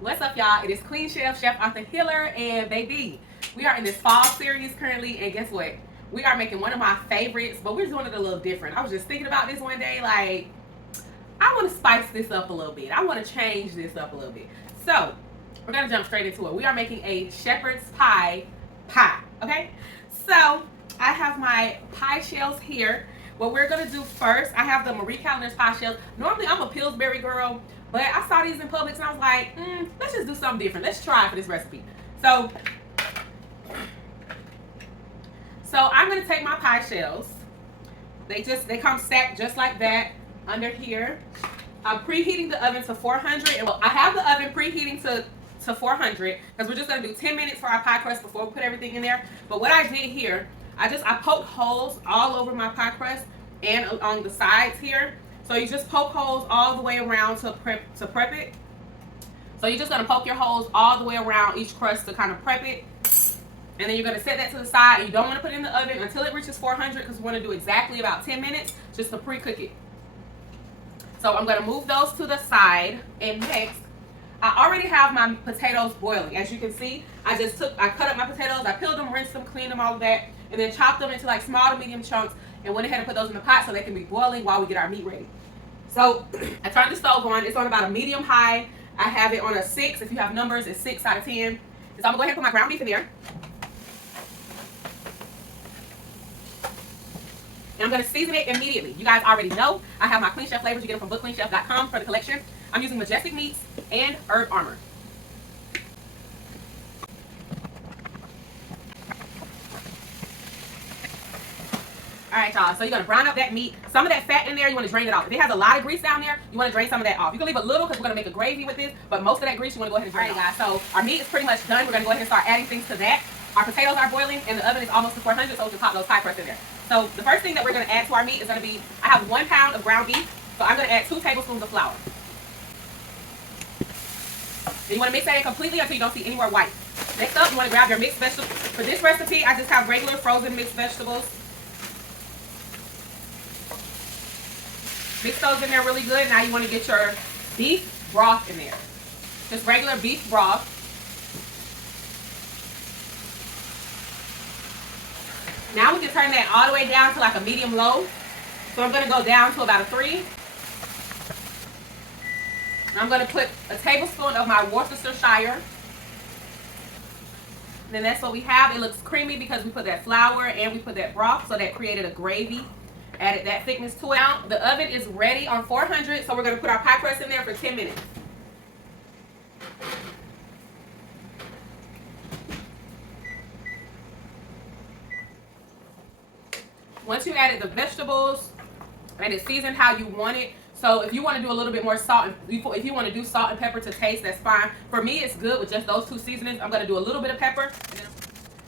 What's up, y'all? It is Queen Chef, Chef Arthur Hiller, and baby, we are in this fall series currently, and guess what? We are making one of my favorites, but we're doing it a little different. I was just thinking about this one day, like, I want to spice this up a little bit. I want to change this up a little bit. So, we're going to jump straight into it. We are making a shepherd's pie, okay? So, I have my pie shells here. What we're going to do first, I have the Marie Callender's pie shells. Normally, I'm a Pillsbury girl, but I saw these in Publix and I was like, let's just do something different. Let's try it for this recipe. So I'm going to take my pie shells. They come stacked just like that under here. I'm preheating the oven to 400. And I have the oven preheating to 400 because we're just going to do 10 minutes for our pie crust before we put everything in there. But what I did here, I poked holes all over my pie crust and along the sides here. So you just poke holes all the way around to prep it. So you're just going to poke your holes all the way around each crust to kind of prep it. And then you're going to set that to the side. You don't want to put it in the oven until it reaches 400 because we want to do exactly about 10 minutes just to pre-cook it. So I'm going to move those to the side. And next, I already have my potatoes boiling. As you can see, I cut up my potatoes. I peeled them, rinsed them, cleaned them, all of that. And then chopped them into like small to medium chunks and went ahead and put those in the pot so they can be boiling while we get our meat ready. So I turned the stove on. It's on about a medium high. I have it on a 6. If you have numbers, it's 6 out of 10. And so I'm going to go ahead and put my ground beef in there. And I'm going to season it immediately. You guys already know I have my Clean Chef flavors. You get them from bookcleanchef.com for the collection. I'm using Majestic Meats and Herb Armor. Alright, y'all, so you're going to brown up that meat. Some of that fat in there, you want to drain it off. If it has a lot of grease down there, you want to drain some of that off. You can leave a little because we're going to make a gravy with this, but most of that grease you want to go ahead and drain. Alright, guys, so our meat is pretty much done. We're going to go ahead and start adding things to that. Our potatoes are boiling and the oven is almost to 400, so we can pop those pie crusts in there. So the first thing that we're going to add to our meat is going to be, I have 1 pound of ground beef, so I'm going to add 2 tablespoons of flour. And you want to mix that in completely until you don't see any more white. Next up, you want to grab your mixed vegetables. For this recipe, I just have regular frozen mixed vegetables. Mix those in there really good. Now you want to get your beef broth in there. Just regular beef broth. Now we can turn that all the way down to like a medium low. So I'm going to go down to about a 3. I'm going to put a tablespoon of my Worcestershire. And then that's what we have. It looks creamy because we put that flour and we put that broth, so that created a gravy. Added that thickness to it. Now the oven is ready on 400, so we're going to put our pie crust in there for 10 minutes. Once you added the vegetables and it's seasoned how you want it, so if you want to do a little bit more salt, if you want to do salt and pepper to taste, that's fine. For me, it's good with just those 2 seasonings. I'm going to do a little bit of pepper. And then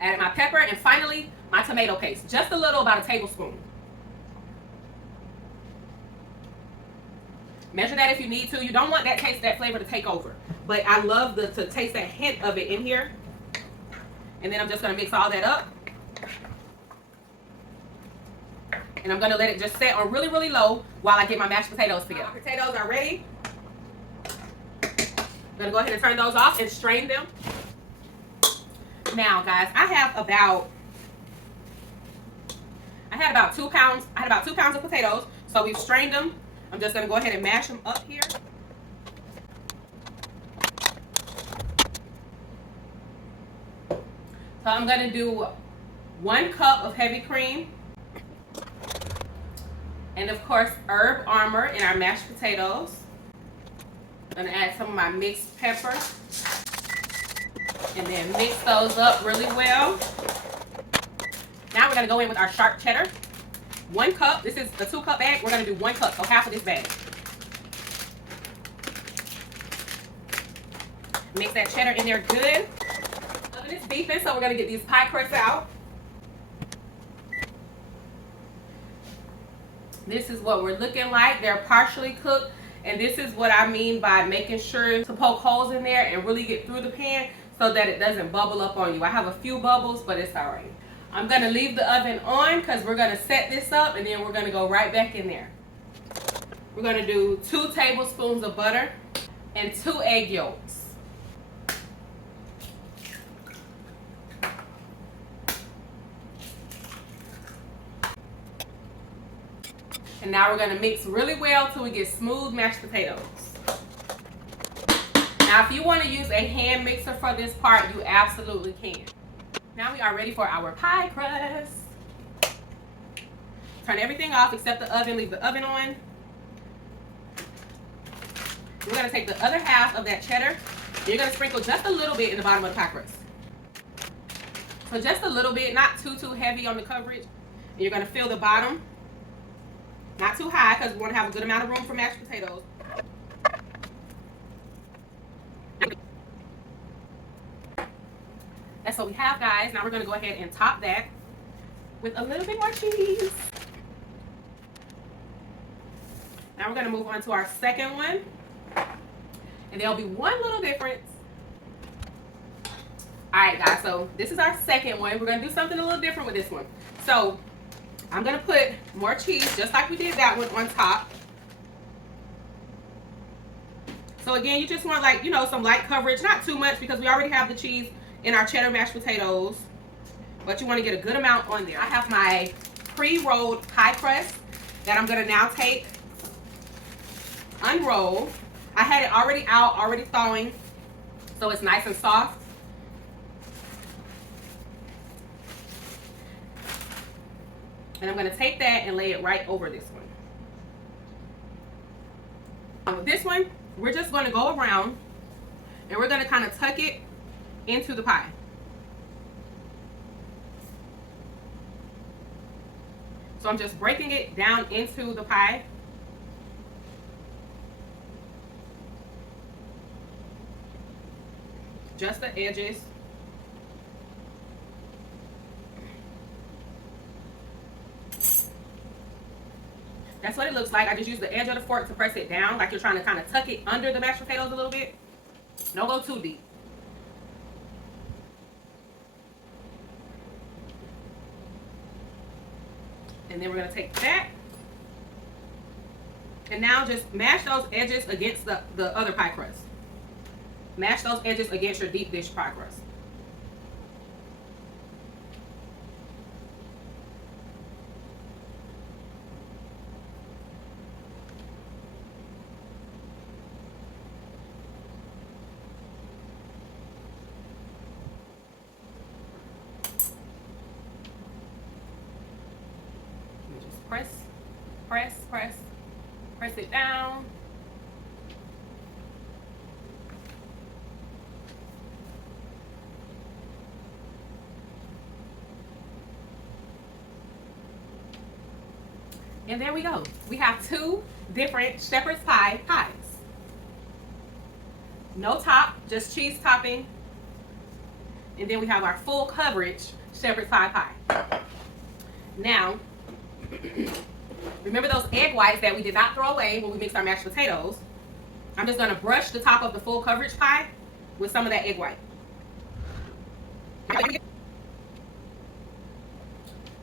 added my pepper, and finally my tomato paste, just a little, about a tablespoon. Measure that if you need to. You don't want that flavor to take over. But I love to taste that hint of it in here. And then I'm just going to mix all that up. And I'm going to let it just set on really, really low while I get my mashed potatoes together. My potatoes are ready. I'm going to go ahead and turn those off and strain them. Now, guys, I had about 2 pounds. I had about 2 pounds of potatoes. So we've strained them. I'm just going to go ahead and mash them up here. So I'm going to do 1 cup of heavy cream. And of course, Herb Armor in our mashed potatoes. I'm going to add some of my mixed pepper. And then mix those up really well. Now we're going to go in with our sharp cheddar. 1 cup. This is the 2-cup bag. We're going to do 1 cup, so half of this bag. Mix that cheddar in there good. Oven is beeping, so we're going to get these pie crusts out. This is what we're looking like. They're partially cooked, and this is what I mean by making sure to poke holes in there and really get through the pan so that it doesn't bubble up on you. I have a few bubbles, but it's all right. I'm going to leave the oven on because we're going to set this up and then we're going to go right back in there. We're going to do 2 tablespoons of butter and 2 egg yolks. And now we're gonna mix really well till we get smooth mashed potatoes. Now, if you want to use a hand mixer for this part, you absolutely can. Now we are ready for our pie crust. Turn everything off except the oven. Leave the oven on. We're going to take the other half of that cheddar. And you're going to sprinkle just a little bit in the bottom of the pie crust. So just a little bit, not too heavy on the coverage. And you're going to fill the bottom. Not too high because we want to have a good amount of room for mashed potatoes. That's what we have, guys. Now we're going to go ahead and top that with a little bit more cheese. Now we're going to move on to our second one. And there'll be one little difference. Alright, guys. So this is our second one. We're going to do something a little different with this one. So I'm going to put more cheese, just like we did that one, on top. So again, you just want, like, you know, some light coverage. Not too much because we already have the cheese in our cheddar mashed potatoes, but you want to get a good amount on there. I have my pre-rolled pie crust that I'm going to now take, unroll. I had it already out, already thawing, so it's nice and soft. And I'm going to take that and lay it right over this one. With this one, we're just going to go around and we're going to kind of tuck it into the pie. So I'm just breaking it down into the pie. Just the edges. That's what it looks like. I just use the edge of the fork to press it down, like you're trying to kind of tuck it under the mashed potatoes a little bit. Don't go too deep. And then we're going to take that. And now just mash those edges against the other pie crust. Mash those edges against your deep dish pie crust. Press it down. And there we go. We have two different shepherd's pie pies. No top, just cheese topping. And then we have our full coverage shepherd's pie pie. Now, remember those egg whites that we did not throw away when we mixed our mashed potatoes? I'm just going to brush the top of the full coverage pie with some of that egg white.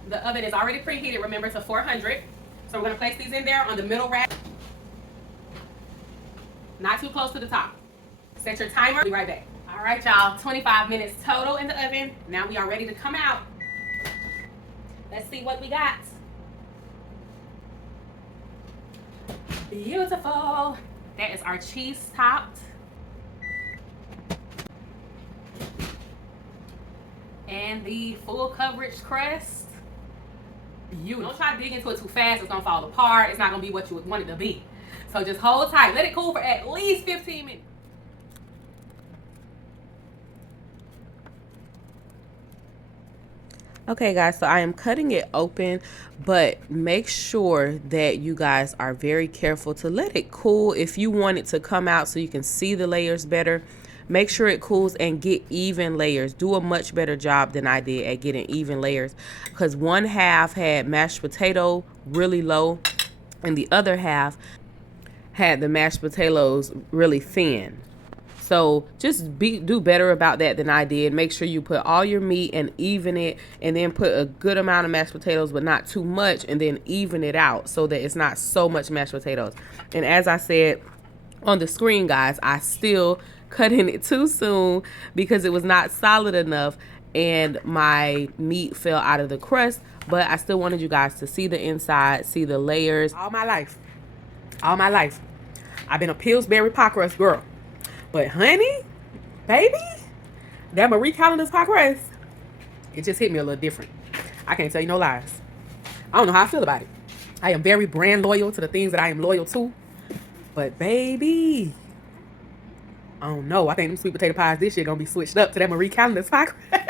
The oven is already preheated, remember, to 400. So we're going to place these in there on the middle rack. Not too close to the top. Set your timer. Be right back. All right, y'all. 25 minutes total in the oven. Now we are ready to come out. Let's see what we got. Beautiful. That is our cheese topped. And the full coverage crust. Beautiful. Don't try to dig into it too fast. It's going to fall apart. It's not going to be what you want it to be. So just hold tight. Let it cool for at least 15 minutes. Okay, guys, so I am cutting it open, but make sure that you guys are very careful to let it cool. If you want it to come out so you can see the layers better, make sure it cools and get even layers. Do a much better job than I did at getting even layers, because one half had mashed potato really low and the other half had the mashed potatoes really thin. So just do better about that than I did. Make sure you put all your meat and even it, and then put a good amount of mashed potatoes, but not too much, and then even it out so that it's not so much mashed potatoes. And as I said on the screen, guys, I still cut in it too soon because it was not solid enough, and my meat fell out of the crust, but I still wanted you guys to see the inside, see the layers. All my life, I've been a Pillsbury pie crust girl. But honey, baby, that Marie Callender's pie crust, it just hit me a little different. I can't tell you no lies. I don't know how I feel about it. I am very brand loyal to the things that I am loyal to. But baby, I don't know. I think them sweet potato pies this year gonna be switched up to that Marie Callender's pie crust.